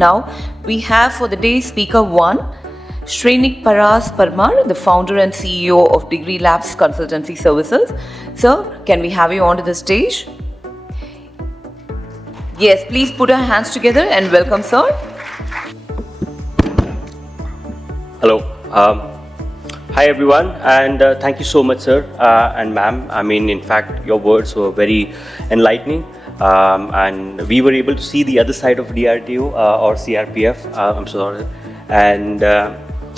now we have for the day speaker 1, Shrenik Parmar, the founder and CEO of Degree Labs Consultancy Services. Sir, can we have you onto the stage? Yes, please put our hands together and welcome, sir. Hello. Hi everyone, and thank you so much, sir and ma'am. I mean, in fact, your words were very enlightening, and we were able to see the other side of DRTO or CRPF. I'm sorry, and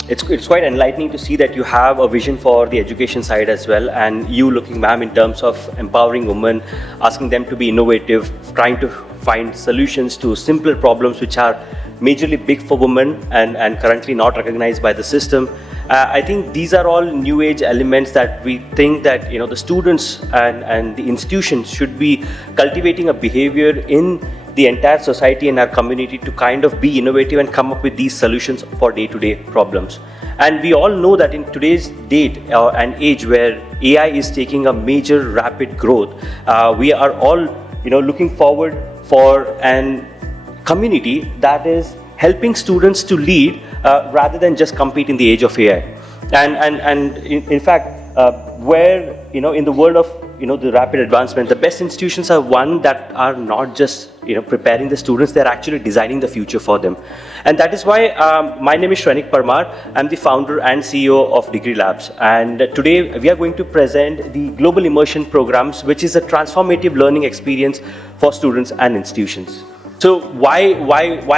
it's quite enlightening to see that you have a vision for the education side as well, and you looking, ma'am, in terms of empowering women, asking them to be innovative, trying to find solutions to simpler problems which are majorly big for women and currently not recognized by the system. I think these are all new age elements that we think that the students and the institutions should be cultivating a behavior in the entire society and our community to kind of be innovative and come up with these solutions for day-to-day problems. And we all know that in today's date and age where AI is taking a major rapid growth, we are all looking forward for an community that is helping students to lead rather than just compete in the age of AI. And in fact, where in the world of the rapid advancement, the best institutions are one that are not just preparing the students, they're actually designing the future for them. And that is why my name is Shrenik Parmar. I'm the founder and CEO of Degree Labs. And today we are going to present the Global Immersion Programs, which is a transformative learning experience for students and institutions. So why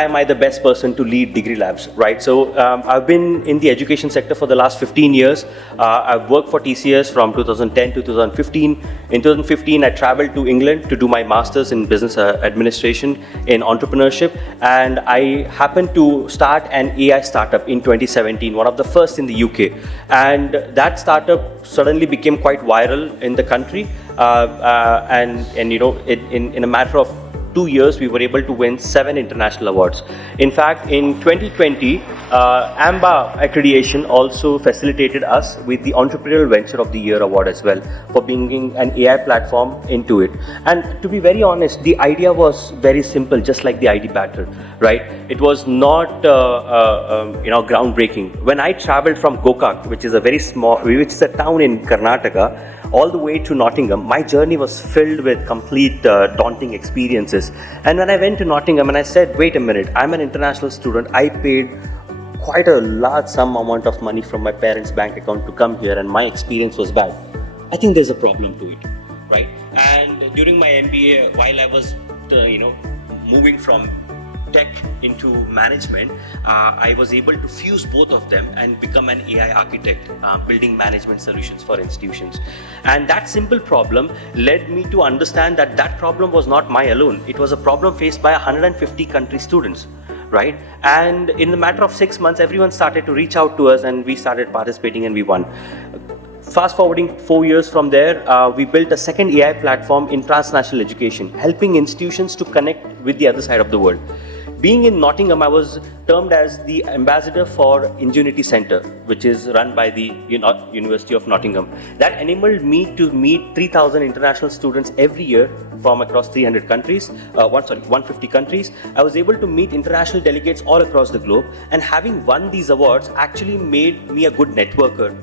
am I the best person to lead Degree Labs, right? So I've been in the education sector for the last 15 years. I've worked for TCS from 2010 to 2015. In 2015, I traveled to England to do my master's in business administration in entrepreneurship. And I happened to start an AI startup in 2017, one of the first in the UK. And that startup suddenly became quite viral in the country. In a matter of 2 years, we were able to win 7 international awards. In fact, in 2020, AMBA accreditation also facilitated us with the Entrepreneurial Venture of the Year award as well for bringing an AI platform into it. And to be very honest, the idea was very simple, just like the ID Battle, right? It was not groundbreaking. When I traveled from Gokak, which is a town in Karnataka, all the way to Nottingham, my journey was filled with complete daunting experiences. And when I went to Nottingham and I said, wait a minute, I'm an international student, I paid quite a large sum amount of money from my parents' bank account to come here and my experience was bad. I think there's a problem to it, right? And during my MBA, while I was moving from tech into management, I was able to fuse both of them and become an AI architect, building management solutions for institutions. And that simple problem led me to understand that that problem was not my alone. It was a problem faced by 150 country students, right? And in the matter of 6 months, everyone started to reach out to us and we started participating and we won. Fast forwarding 4 years from there, we built a second AI platform in transnational education, helping institutions to connect with the other side of the world. Being in Nottingham, I was termed as the ambassador for Ingenuity Center, which is run by the University of Nottingham. That enabled me to meet 3,000 international students every year from across 300 countries, 150 countries. I was able to meet international delegates all across the globe, and having won these awards actually made me a good networker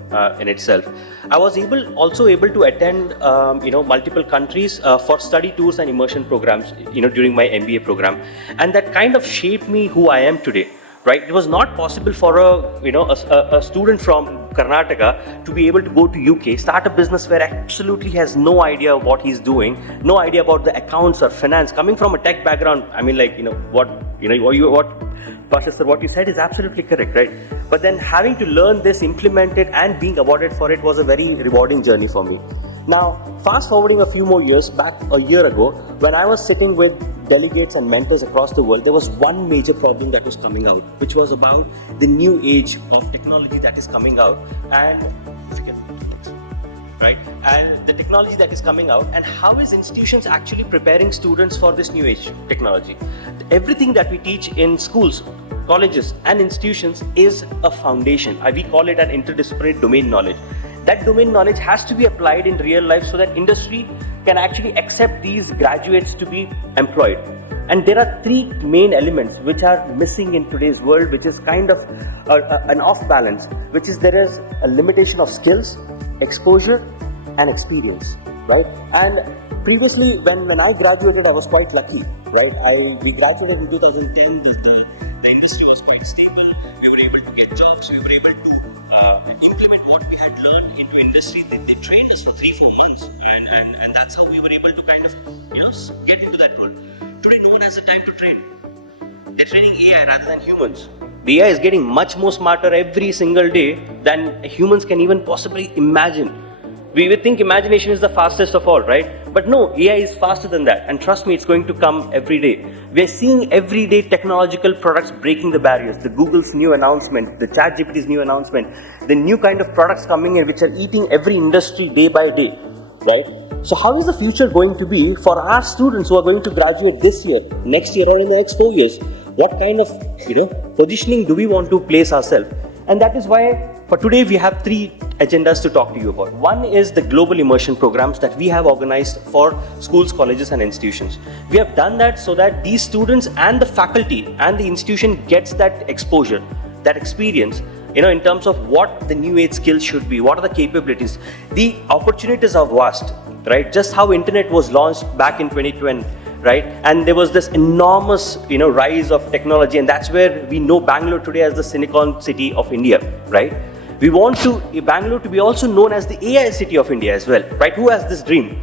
in itself. I was also able to attend multiple countries for study tours and immersion programs during my MBA program, and that kind of shaped me who I am today. Right? It was not possible for a student from Karnataka to be able to go to UK, start a business where absolutely has no idea what he's doing, no idea about the accounts or finance. Coming from a tech background, I mean, what Pasha sir, what you said is absolutely correct, right? But then having to learn this, implement it, and being awarded for it was a very rewarding journey for me. Now, fast forwarding a few more years back, a year ago, when I was sitting with delegates and mentors across the world, there was one major problem that was coming out, which was about the new age of technology that is coming out, and the technology that is coming out, and how is institutions actually preparing students for this new age technology. Everything that we teach in schools, colleges, and institutions is a foundation. We call it an interdisciplinary domain knowledge. That domain knowledge has to be applied in real life so that industry can actually accept these graduates to be employed. And there are three main elements which are missing in today's world, which is kind of an off balance, which is there is a limitation of skills, exposure and experience, right? And previously when I graduated, I was quite lucky, right? We graduated in 2010, the industry was quite stable, we were able to get jobs, we were able to implement what we had learned into industry. They trained us for 3-4 months, and that's how we were able to kind of get into that role. Today no one has the time to train. They're training AI rather than humans. The AI is getting much more smarter every single day than humans can even possibly imagine. We would think imagination is the fastest of all, right? But no, AI is faster than that, and trust me, it's going to come every day. We're seeing everyday technological products breaking the barriers. The Google's new announcement, the ChatGPT's new announcement, the new kind of products coming in which are eating every industry day by day, right? So how is the future going to be for our students who are going to graduate this year, next year, or in the next 4 years? What kind of positioning do we want to place ourselves? And that is why for today we have 3 agendas to talk to you about. One is the global immersion programs that we have organized for schools, colleges and institutions. We have done that so that these students and the faculty and the institution gets that exposure, that experience, in terms of what the new age skills should be, what are the capabilities. The opportunities are vast, right? Just how internet was launched back in 2020, right? And there was this enormous, rise of technology, and that's where we know Bangalore today as the Silicon City of India, right? We want Bangalore to be also known as the AI city of India as well, right? Who has this dream?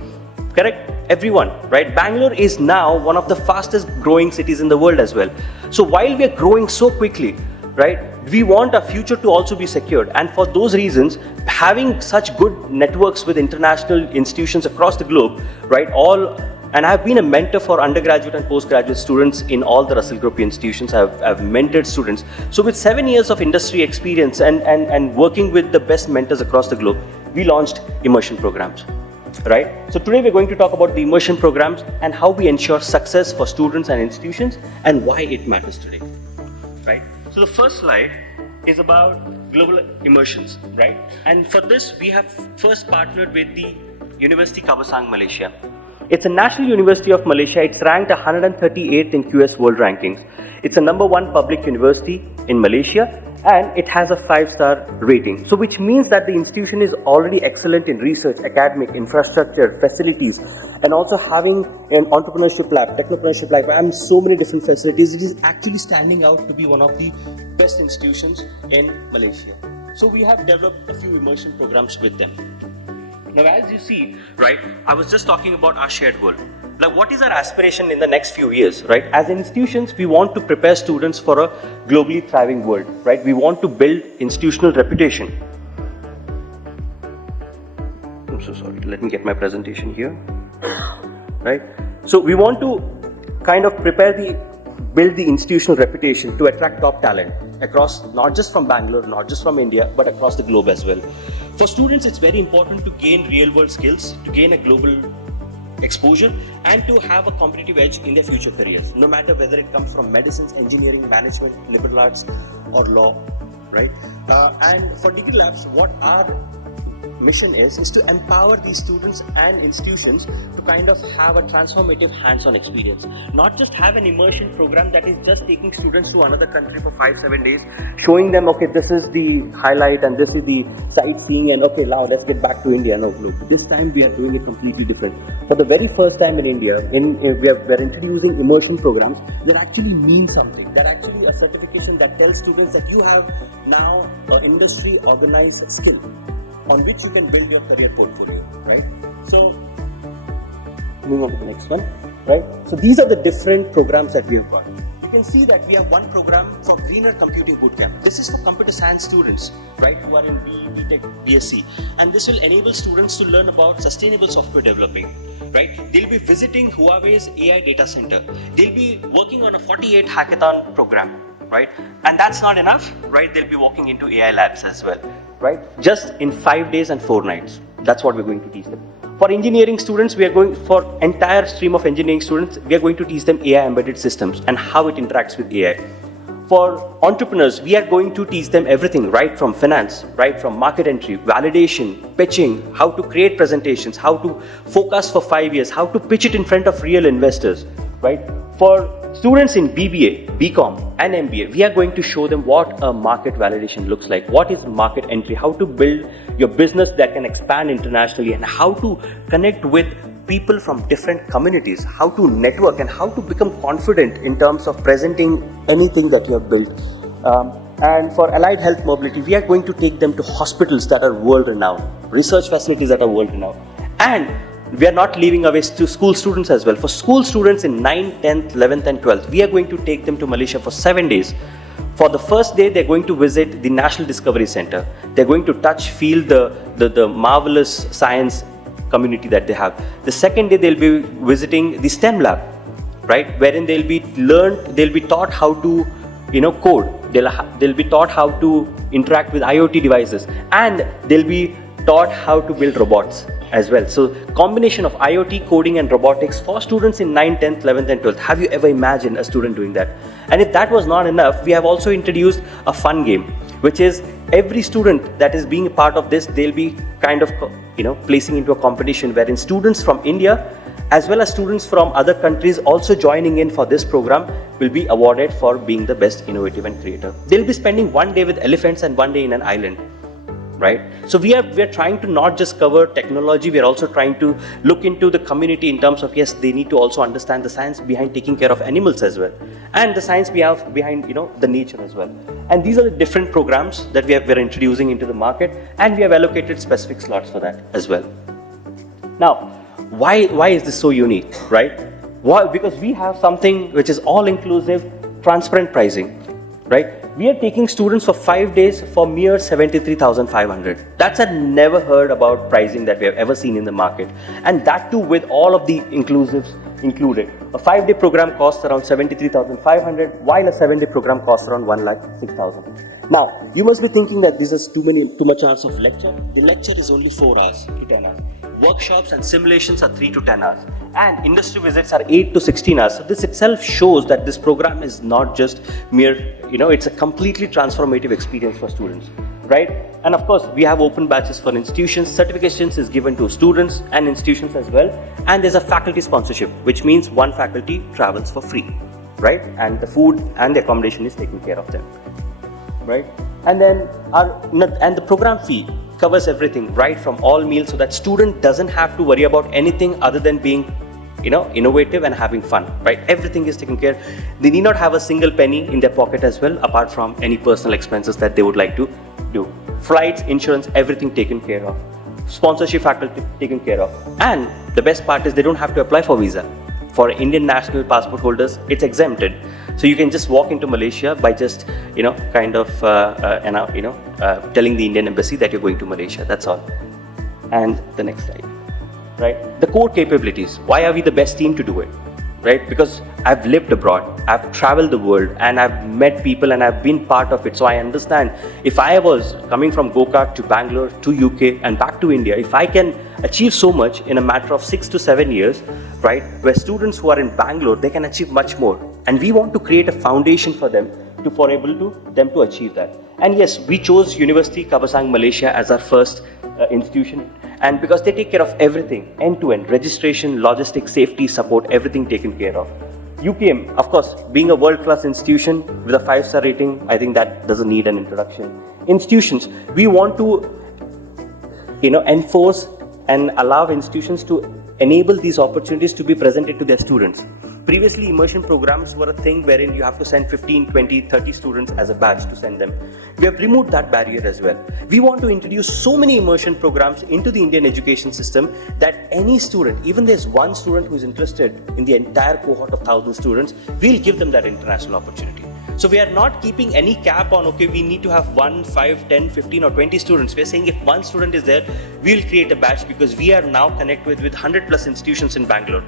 Correct? Everyone, right? Bangalore is now one of the fastest growing cities in the world as well. So while we are growing so quickly, right, we want our future to also be secured. And for those reasons, having such good networks with international institutions across the globe, right, and I've been a mentor for undergraduate and postgraduate students in all the Russell Group institutions. I've mentored students. So with 7 years of industry experience and working with the best mentors across the globe, we launched immersion programs, right? So today we're going to talk about the immersion programs and how we ensure success for students and institutions and why it matters today, right? So the first slide is about global immersions, right? And for this, we have first partnered with the University Kabasang, Malaysia. It's a national university of Malaysia. It's ranked 138th in QS World Rankings. It's a #1 public university in Malaysia, and it has a 5-star rating. So which means that the institution is already excellent in research, academic, infrastructure, facilities, and also having an entrepreneurship lab, technopreneurship lab, and so many different facilities. It is actually standing out to be one of the best institutions in Malaysia. So we have developed a few immersion programs with them. Now, as you see, right, I was just talking about our shared goal. Like, what is our aspiration in the next few years, right? As institutions, we want to prepare students for a globally thriving world, right? We want to build institutional reputation. I'm so sorry, let me get my presentation here, right? So we want to kind of build the institutional reputation to attract top talent across, not just from Bangalore, not just from India, but across the globe as well. For students, it's very important to gain real-world skills, to gain a global exposure, and to have a competitive edge in their future careers, no matter whether it comes from medicines, engineering, management, liberal arts, or law, right? And for Degree Labs, what our mission is to empower these students and institutions to kind of have a transformative hands-on experience. Not just have an immersion program that is just taking students to another country for 5-7 days, showing them, okay, this is the highlight and this is the sightseeing, and okay, now let's get back to India. No, look, this time we are doing it completely different. For the very first time in India, we are introducing immersion programs that actually mean something. That actually a certification that tells students that you have now an industry organized skill on which you can build your career portfolio, right? So, moving on to the next one, right? So these are the different programs that we have got. You can see that we have one program for Greener Computing Bootcamp. This is for computer science students, right, who are in BE, BTech, BSc, and this will enable students to learn about sustainable software developing, right? They'll be visiting Huawei's AI data center. They'll be working on a 48 hackathon program, right? And that's not enough, right? They'll be walking into AI labs as well, right? Just in 5 days and 4 nights. That's what we're going to teach them. For engineering students, for entire stream of engineering students, we are going to teach them AI embedded systems and how it interacts with AI. For entrepreneurs, we are going to teach them everything, right from finance, right from market entry, validation, pitching, how to create presentations, how to forecast for 5 years, how to pitch it in front of real investors, right? For students in BBA, BCom and MBA, we are going to show them what a market validation looks like, what is market entry, how to build your business that can expand internationally, and how to connect with people from different communities, how to network and how to become confident in terms of presenting anything that you have built. And for allied health mobility, we are going to take them to hospitals that are world renowned, research facilities that are world renowned. And we are not leaving away to school students as well. For school students in 9th, 10th, 11th and 12th, we are going to take them to Malaysia for 7 days. For the first day, they're going to visit the National Discovery Center. They're going to touch, feel the marvelous science community that they have. The second day, they'll be visiting the STEM lab, right? Wherein they'll be taught how to, code. They'll be taught how to interact with IoT devices, and they'll be taught how to build robots as well. So combination of IoT, coding and robotics for students in 9th, 10th, 11th and 12th. Have you ever imagined a student doing that? And if that was not enough, we have also introduced a fun game, which is every student that is being a part of this, they'll be kind of, placing into a competition wherein students from India as well as students from other countries also joining in for this program will be awarded for being the best innovative and creator. They'll be spending 1 day with elephants and 1 day in an island. Right? So we are trying to not just cover technology, we are also trying to look into the community in terms of, yes, they need to also understand the science behind taking care of animals as well, and the science we have behind, the nature as well. And these are the different programs that we're introducing into the market, and we have allocated specific slots for that as well. Now, why is this so unique, right? Why? Because we have something which is all inclusive, transparent pricing, right? We are taking students for 5 days for mere 73,500. That's a never heard about pricing that we have ever seen in the market. And that too with all of the inclusives included. A 5-day program costs around 73,500, while a 7-day program costs around 1,06,000. Now, you must be thinking that this is too much hours of lecture. The lecture is only 4 hours to 10 hours. Workshops and simulations are 3 to 10 hours. And industry visits are 8 to 16 hours. So this itself shows that this program is not just mere, it's a completely transformative experience for students, right? And of course, we have open batches for institutions. Certifications is given to students and institutions as well. And there's a faculty sponsorship, which means one faculty travels for free, right? And the food and the accommodation is taken care of them, right? And then the program fee covers everything, right from all meals, so that student doesn't have to worry about anything other than being innovative and having fun, right? Everything is taken care. They need not have a single penny in their pocket as well, apart from any personal expenses that they would like to do. Flights, insurance, everything taken care of. Sponsorship faculty taken care of. And the best part is they don't have to apply for visa. For Indian national passport holders, it's exempted. So you can just walk into Malaysia by just, telling the Indian embassy that you're going to Malaysia. That's all. And the next slide, right? The core capabilities. Why are we the best team to do it, right? Because I've lived abroad, I've traveled the world, and I've met people, and I've been part of it. So I understand if I was coming from Gokak to Bangalore to UK and back to India, if I can achieve so much in a matter of 6 to 7 years, right? Where students who are in Bangalore, they can achieve much more. And we want to create a foundation for them to achieve that. And yes, we chose University Kabasang Malaysia as our first institution, and because they take care of everything end to end, registration, logistics, safety, support, everything taken care of. UKM, of course, being a world-class institution with a 5-star rating, I think that doesn't need an introduction. Institutions, we want to enforce and allow institutions to enable these opportunities to be presented to their students. Previously, immersion programs were a thing wherein you have to send 15, 20, 30 students as a batch to send them. We have removed that barrier as well. We want to introduce so many immersion programs into the Indian education system that any student, even there's one student who is interested in the entire cohort of 1,000 students, we'll give them that international opportunity. So we are not keeping any cap on, okay, we need to have 1, 5, 10, 15 or 20 students. We are saying if one student is there, we'll create a batch, because we are now connected with 100 plus institutions in Bangalore.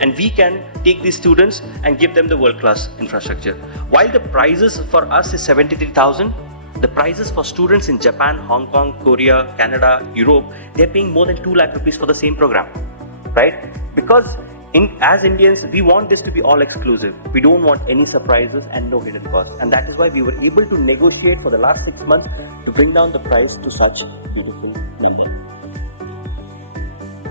And we can take these students and give them the world-class infrastructure. While the prices for us is 73,000, the prices for students in Japan, Hong Kong, Korea, Canada, Europe, they're paying more than 2 lakh rupees for the same program, right? Because as Indians, we want this to be all exclusive. We don't want any surprises and no hidden costs. And that is why we were able to negotiate for the last 6 months to bring down the price to such beautiful number.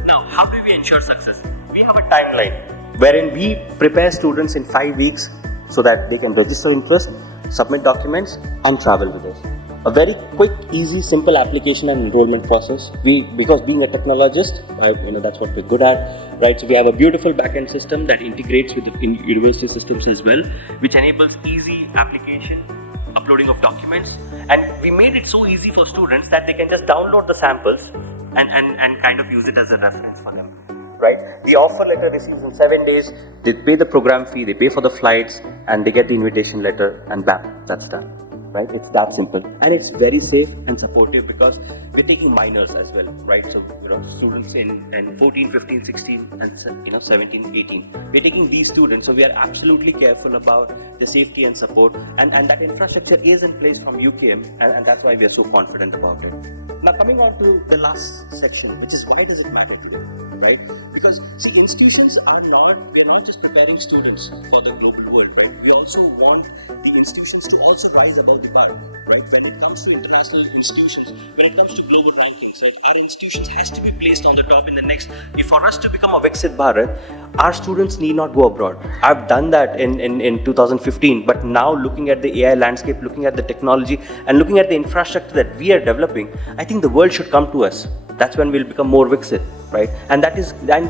Now, how do we ensure success? We have a timeline. wherein we prepare students in 5 weeks so that they can register interest, submit documents, and travel with us. A very quick, easy, simple application and enrollment process. Because being a technologist, that's what we're good at, right? So we have a beautiful backend system that integrates with the university systems as well, which enables easy application, uploading of documents, and we made it so easy for students that they can just download the samples and kind of use it as a reference for them. Right? The offer letter receives in 7 days, they pay the program fee, they pay for the flights, and they get the invitation letter, and bam, that's done. Right? It's that simple, and it's very safe and supportive because we're taking minors as well, right? So students in 14, 15, 16, and 17, 18. We're taking these students, so we are absolutely careful about the safety and support, and that infrastructure is in place from UKM, and that's why we are so confident about it. Now coming on to the last section, which is why does it matter today, right? Because see, institutions we're not just preparing students for the global world, right? We also want the institutions to also rise above the bar, right? When it comes to international institutions, when it comes to global rankings, right? Our institutions has to be placed on the top in the next. If for us to become a Viksit Bharat, our students need not go abroad. I've done that in 2015, but now looking at the AI landscape, looking at the technology, and looking at the infrastructure that we are developing, I think the world should come to us. That's when we'll become more Viksit, right? And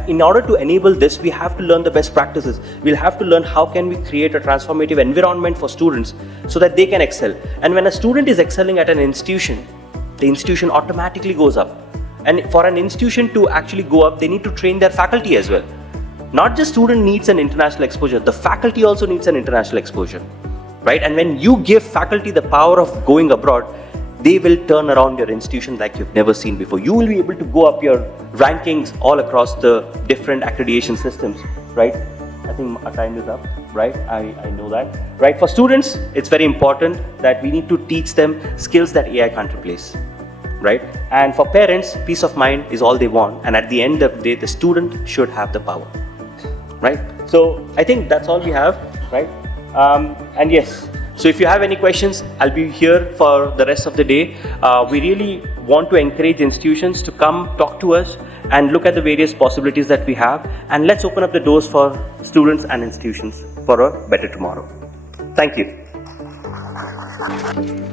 in order to enable this, we have to learn the best practices. We'll have to learn how can we create a transformative environment for students so that they can excel. And when a student is excelling at an institution, the institution automatically goes up. And for an institution to actually go up, they need to train their faculty as well. Not just student needs an international exposure, the faculty also needs an international exposure, right? And when you give faculty the power of going abroad, they will turn around your institution like you've never seen before. You will be able to go up your rankings all across the different accreditation systems, right? I think our time is up, right? I know that, right? For students, it's very important that we need to teach them skills that AI can't replace, right? And for parents, peace of mind is all they want. And at the end of the day, the student should have the power, right? So I think that's all we have, right? And yes, so if you have any questions, I'll be here for the rest of the day. We really want to encourage institutions to come talk to us and look at the various possibilities that we have, and let's open up the doors for students and institutions for a better tomorrow. Thank you. Thank you.